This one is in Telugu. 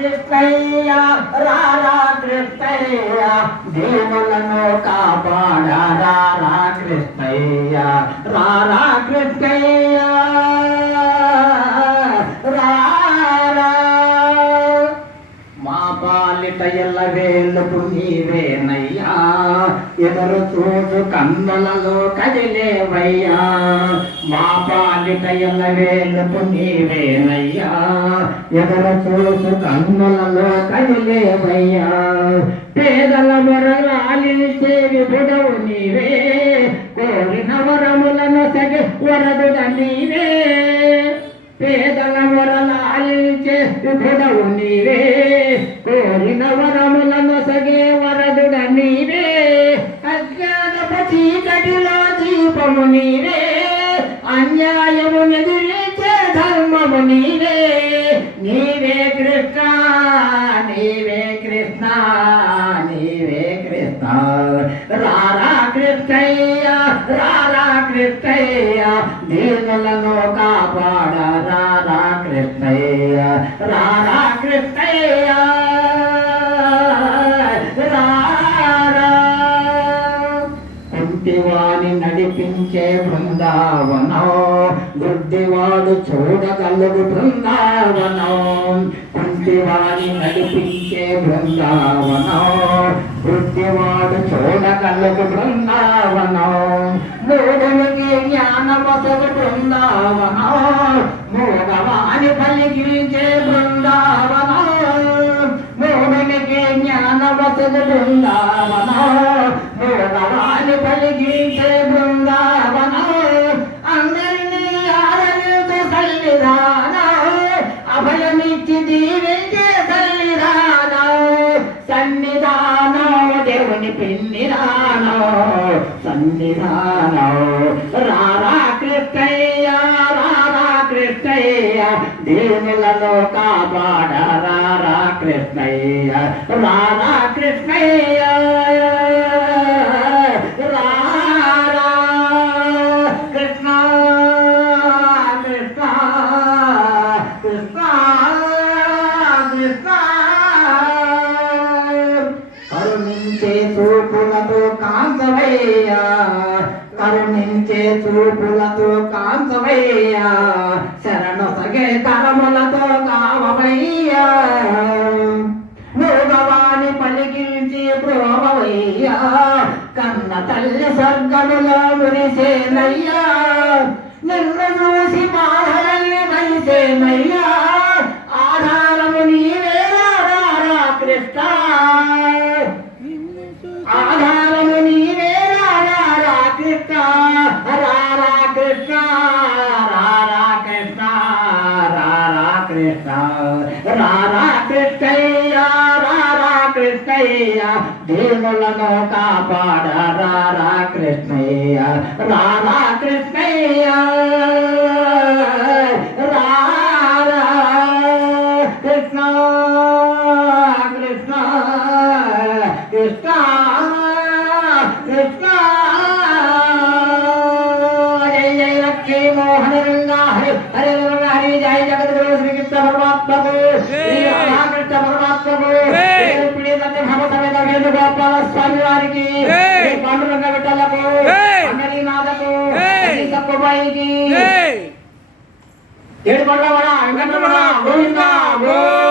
కృష్ణయ్య రారా కృష్ణయ్య దేవులను కాపాడ రారా కృష్ణయ్య రారా కృష్ణయ్య రారా మా పాలిట ఎల్ల వేలుకు నీవేనయ్యా ఎదురు చూసు కందలలో కదిలేవయ్యా మా పాలిట ఎల్ల వేలుకు నీవేనయ్యా చూసు కన్నులలో కదిలేవయ్యా. పేదల వరలాలించే విభుడవు నీవే. కోరిన వరములను సగి వరదుడ నీవే. పేదల వరలాలించే విభుడవు నీవే. కోరిన వరములను సగే వరదుడ నీవే. అజ్ఞానపు చీకటిలో దీపము నీవే. అన్యాయము ఎదిరించే ధర్మము నీవే. నీవే కృష్ణ నీవే కృష్ణ నీవే కృష్ణ. రారా కృష్ణయ్య రారా కృష్ణయ్య దీనులను కాపాడ రారా కృష్ణయ్య. రారా కృష్ణయ్య బృందావనం గుడ్డివాడు చూడగలుగు బృందావనం కుంటివాడి నడిపించే బృందావనం గుడ్డివాడు చూడగలుగు బృందావనం మూఢునికి జ్ఞానవసగు బృందావనం మూఢవాని పలికించే బృందావనం జ్ఞాన జ్ఞానవసగు బృందావనం మూఢవాని పలికించే బృందావనం. దేవుని పిన్నిధానం సన్నిధానో. రారా కృష్ణయ్య రారా కృష్ణయ్య దేవులలో కాపాడ రారా కృష్ణయ్య. రారా కృష్ణయ్య. కాంతవయ్యా కరుణించే చూపులతో కాంతమయ్యా. శరణు సగే కరములతో కావవయ్యా మూగవాణి పలికించి ప్రోమవయ్యా. కన్న తల్లి స్వర్గములో మురిసేనయ్యా. నిన్ను చూసి బాధల్ని నలిసేనయ్యా కృష్ణ రారా కృష్ణయ్య రారా కృష్ణయ్య దేవులను కాపాడ రారా కృష్ణయ్య రారా కృష్ణయ్య రారా కృష్ణ కృష్ణ కృష్ణ కృష్ణ. జగద్గురు శ్రీకృష్ణ పరమాత్మకు శ్రీ రామకృష్ణ పరమాత్మకు జై. రుక్మిణీ సత్య భవ సమేత వేణుగోపాల స్వామి వారికి జై. శ్రీ పాండురంగ విఠలకు జై. అందరినాథకు జై. సప్పబాయికి జై ఏడు పళ్ళ వడ వెంకటరమణ గోవింద గోవింద